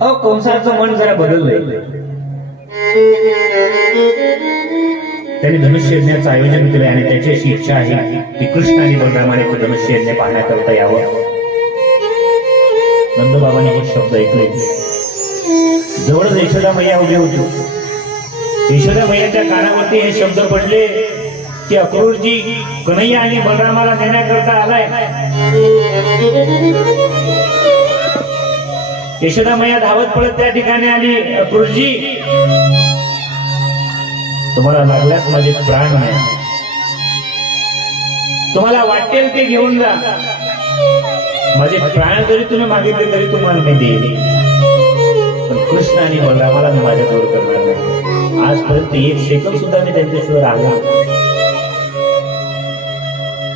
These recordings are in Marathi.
अहो कंसाचं मन जरा बदललंय. त्यांनी धनुष्य यज्ञाचं आयोजन केलं आणि त्याची अशी इच्छा आहे की कृष्ण आणि बलरामाने तो धनुष्य यज्ञ पाहण्याकरता यावं. नंदबाबाने हे शब्द ऐकले. जवळच यशोदा मैया उभे होते यशोदा मैयाच्या कानावरती हे शब्द पडले की अक्रूरजी कन्हैया आणि बलरामाला नेण्याकरता आलाय. यशोदा मैया धावत पडत त्या ठिकाणी आली. गुरुजी तुम्हाला लागल्यास माझे प्राण नाही तुम्हाला वाटेल ते घेऊन जा. माझे प्राण जरी तुम्ही मागितले तरी तुम्हाला मी देईल पण कृष्ण आणि बलरामाला मी माझ्या दूर करणार नाही. आजपर्यंत एक सेकंद सुद्धा मी त्यांच्याशिवाय राहिला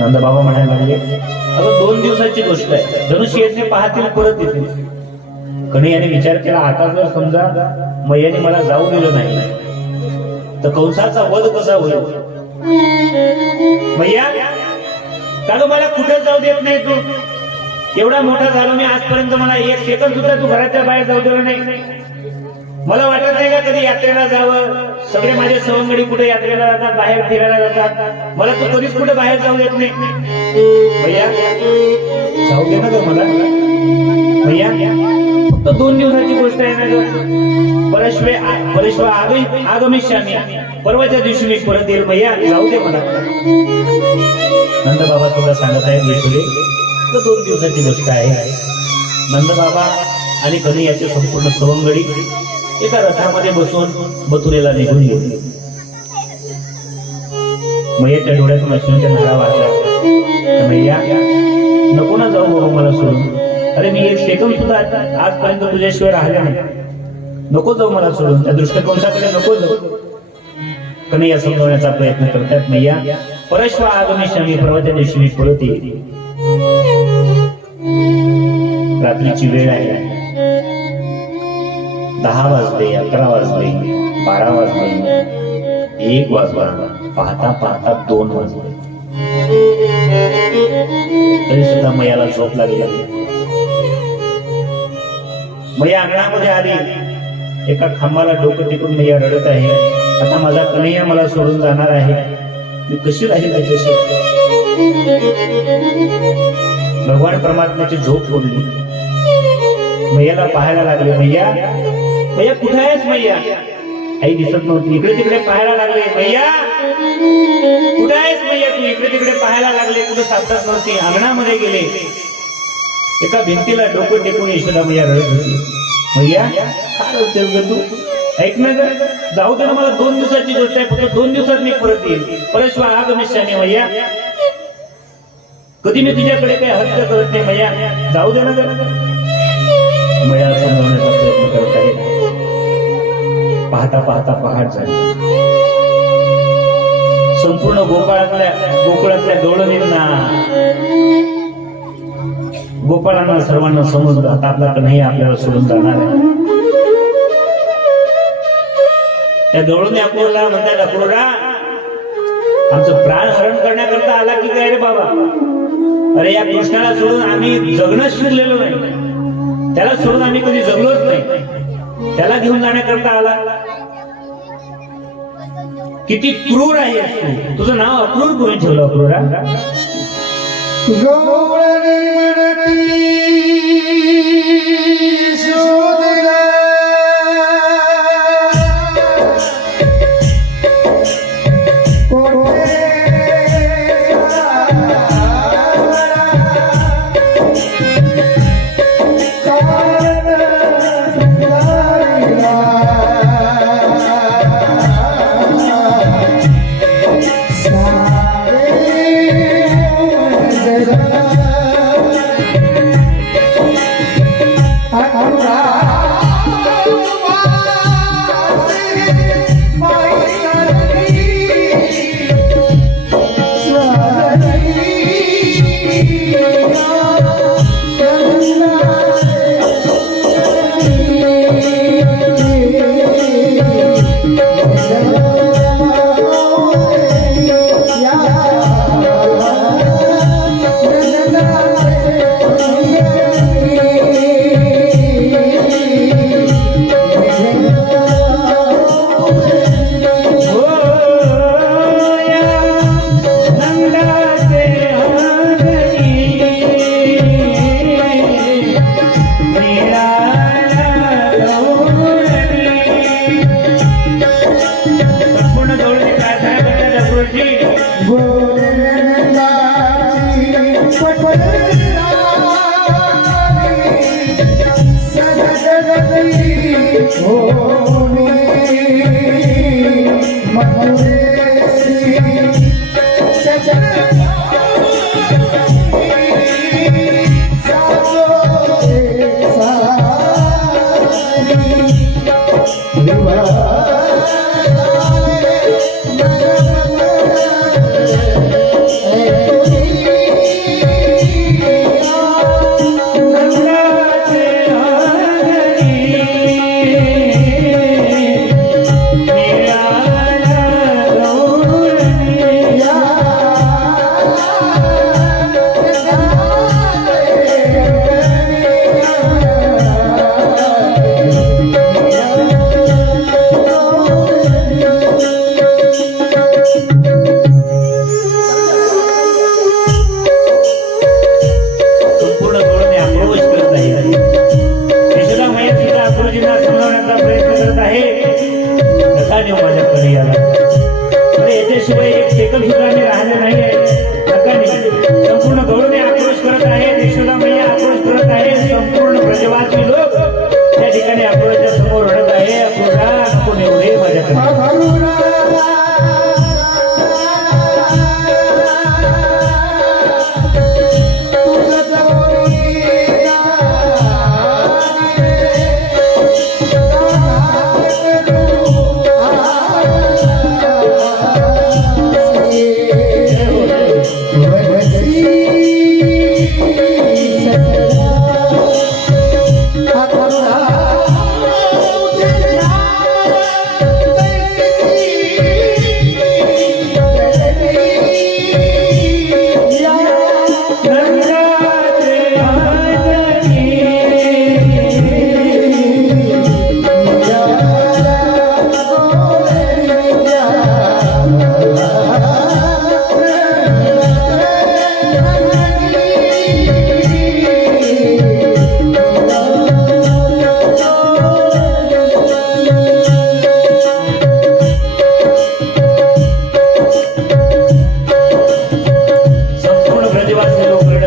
नंद बाबा म्हणायला लागले आता दोन दिवसाची गोष्ट आहे. धनुष्य पाहतील परत येतील. कन्हैयाने विचार केला आता जर समजा मैयाने मला जाऊ दिलं नाही तर कंसाचा वध कसा होईल? मैया का मला कुठे जाऊ देत नाही तू. एवढा मोठा झालो मी आजपर्यंत मला एक सेकंद सुद्धा तू घराच्या बाहेर जाऊ दिलं नाही. मला वाटत नाही का कधी यात्रेला जावं? सगळे माझे सवंगडी कुठे यात्रेला जातात बाहेर फिरायला जातात? मला तू कधीच कुठे बाहेर जाऊ देत नाही. भैया जाऊ दे ना मला. भैया तर दोन दिवसाची गोष्ट आहे ना ग. परश्वे परश्व आगमी आगमिष्यामी परवाच्या दिवशी मी परत येईल भैया. जाऊ दे मला नंद बाबा तुला सांगत आहेत यशोदे तर दोन दिवसाची गोष्ट आहे. नंद बाबा आणि याचे संपूर्ण सवंगडी एका रथामध्ये बसून मथुरेला निघून गेले. मैयाच्या डोळ्यातून अश्विनीच्या नळा वाचल्या मैया नको ना जाऊ बाबा मला सोडून. अरे मी एक सेकंद सुद्धा आजपर्यंत तुझ्याशिवाय राहिले नाही. नको जाऊ मला सोडून. त्या दृष्टिकोनाकडे नको जाऊ. कन्हैया समजवण्याचा प्रयत्न करतात मैया. परश्व आगमी मी परवाच्या दिवशी मी परत रात्रीची वेळ आहे. दहा वाजले अकरा वाजले बारा वाजले. एक वाजवा. पाहता पाहता दोन वाजले. तरी सुद्धा मयाला झोप लागली. मैया अंगणामध्ये आली. एका खांबाला डोकं टिकून मैया रडत आहे. आता माझा कन्हैया मला सोडून जाणार आहे. मी कशी राहील त्याच्याशी भगवान परमात्म्याची झोप सोडली मैयाला पाहायला लागले मैया मैया कुठे आहेस मैया? आई दिसत नव्हती. इकडे तिकडे पाहायला लागले मैया कुठे आहेस मैया? तू इकडे तिकडे पाहायला लागले कुठे सापडत नव्हती? अंगणामध्ये गेले. एका भिंतीला डोकं टेकून यशोदा मैया रडत होती मैया काय होते तू ऐक ना ग. जाऊ दे ना मला दोन दिवसाची गोष्ट आहे. फक्त दोन दिवसात मी परत येईल परश्व आगमिष्याने मैया कधी मी तुझ्याकडे काही हत्या करत नाही मैया जाऊ दे ना ग. मैया समजवण्याचा प्रयत्न करत आहे. पाहता पाहता पहाट झाली. संपूर्ण गोपाळातल्या गोकुळातल्या गवळणींना गोपाळांना सर्वांना समजलं आता आपला नाही आपल्याला सोडून जाणार आहे. त्या गवळणी अकोला म्हणतात अकोला आमचं प्राण हरण करण्याकरता आला की काय रे बाबा? अरे या कृष्णाला सोडून आम्ही जगणं शिरलेलो नाही. त्याला सोडून आम्ही कधी जगलोच नाही. त्याला घेऊन जाण्याकरता आला. किती क्रूर आहे तुझं नाव अक्रूर करून ठेवलं अक्रूरा Hey! Oh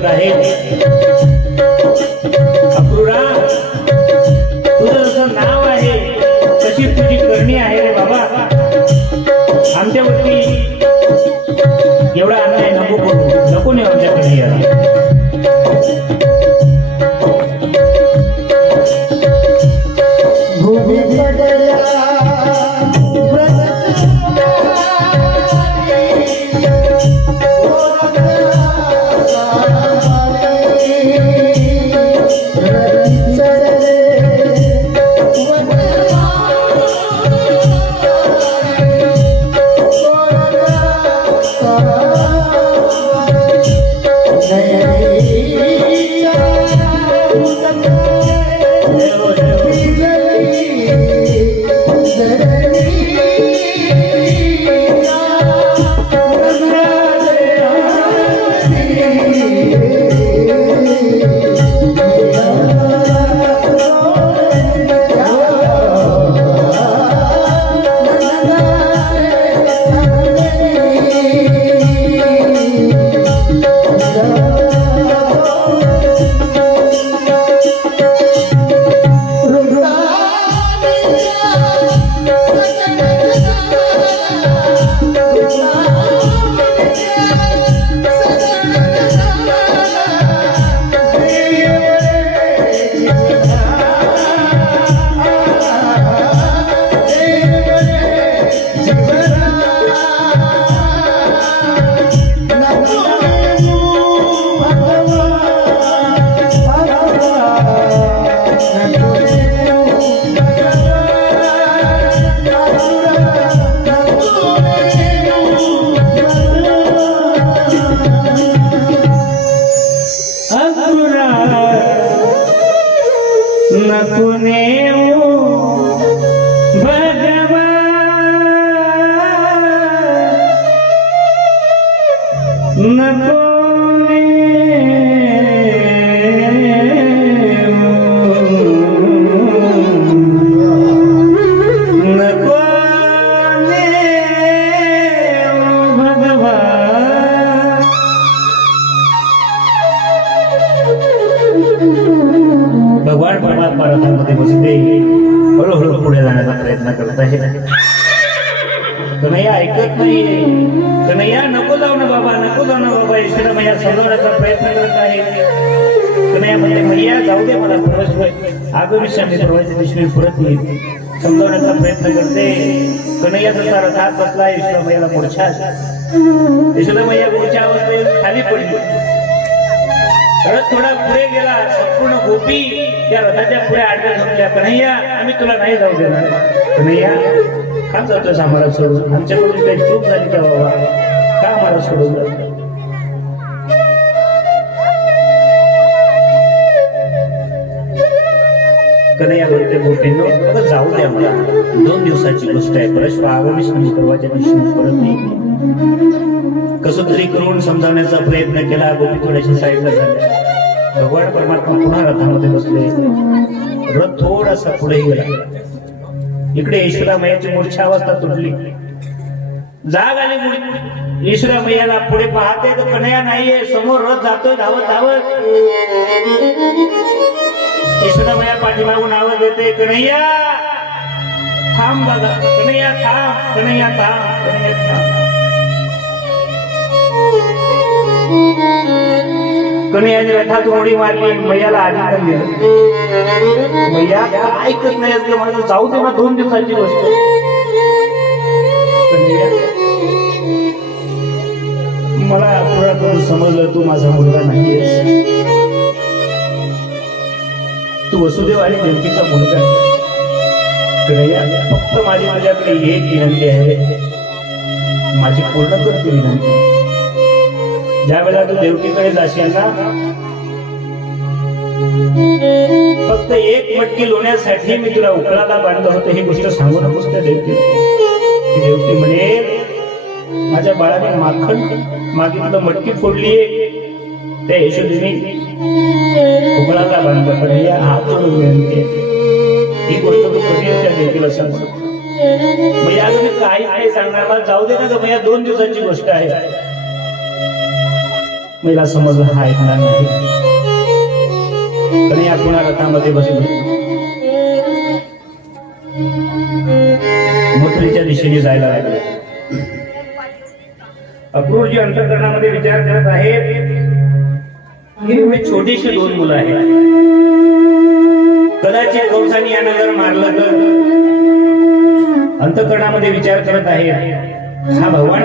da rede. भगवान परमात्मा रथामध्ये बसले हळूहळू पुढे जाण्याचा प्रयत्न करत आहे. कन्हैया ऐकत नाहीये कन्हैया नको जाऊ ना बाबा नको जाऊ ना बाबा. ईश्वर मैया समजवण्याचा प्रयत्न करत आहे कन्हैया म्हणजे मैया जाऊ दे मला प्रवेश आगमिष्या मी प्रवासी पिशवी पुरत येईल. समजवण्याचा प्रयत्न करते. कन्हैया जसा रथात बसला ईश्वर मैयाला पुढच्या ईश्वर मैया पुढच्या खाली पडली. रथ थोडा पुढे गेला संपूर्ण गोपी त्या रथाच्या पुढे आडव्या झोपल्या कन्हैया आम्ही तुला नाही जाऊ देणार. कन्हैया का जातोस आम्हाला सोडून. आमच्याकडून काही चूक झाली का बाबा? का आम्हाला सोडून जातो कन्हैया बोलते गोपींनो जाऊ द्या मला दोन दिवसाची गोष्ट आहे. परत आगामी शनी परवाच्या दिवशी परत नाही कसं तरी करून समजावण्याचा प्रयत्न केला. गोपी थोड्याशा साईडला झाल्या. भगवान परमात्मा पुन्हा रथामध्ये बसले. रथ थोडासा पुढे गेला. इकडे ईश्वरामयाची मूर्छा अवस्था तुटली. जाग आली ईश्वरा मैयाला पुढे पाहते तर कन्हैया नाहीये. समोर रथ जातोय धावत धावत ईश्वरामया पाठीमागून आवाज देते कन्हैया! थांब दादा कन्हैया थांब कन्हैया थांब कन्हैया थांब. कन्हैयाने रथात उडी मारली मैयाला आधी दिलं मैया ऐकत नाही असं म्हणलं जाऊ दे ना दोन दिवसाची गोष्ट मला मला पुढाकडून समजलं तू माझा मुलगा नाहीयेस. वसुदेव आणि देवकीचा मुलगा. आहे. कन्हैया फक्त माझी माझ्याकडे एक विनंती आहे. माझी पूर्ण करते विनंती. ज्या वेळेला तू देवकीकडे जाशील ना फक्त एक मटकी लोण्यासाठी मी तुला उकळाला बांधलं होतं ही गोष्ट सांगू नकोस त्या देवकी देवकी म्हणे माझ्या बाळाने माखण मागितलं मटकी फोडली त्या यशोदेवी उकळाला बांधलं पण या हात विनंती ही गोष्ट तू कधी त्या देवकीला सांग म्हणजे अजून काही नाही सांगणार मला जाऊ दे ना या दोन दिवसांची गोष्ट आहे. मला समजलं हा ऐकणार नाही. पण या पुन्हा रथामध्ये बसलो मथुरीच्या दिशेने जायला लागले. अक्रूरजी अंतकरणामध्ये विचार करत आहेत. की छोटीशी दोन मुलं आहेत. कदाचित कंसाने यांना जर मारलं तर अंतकरणामध्ये विचार करत आहे हा भगवान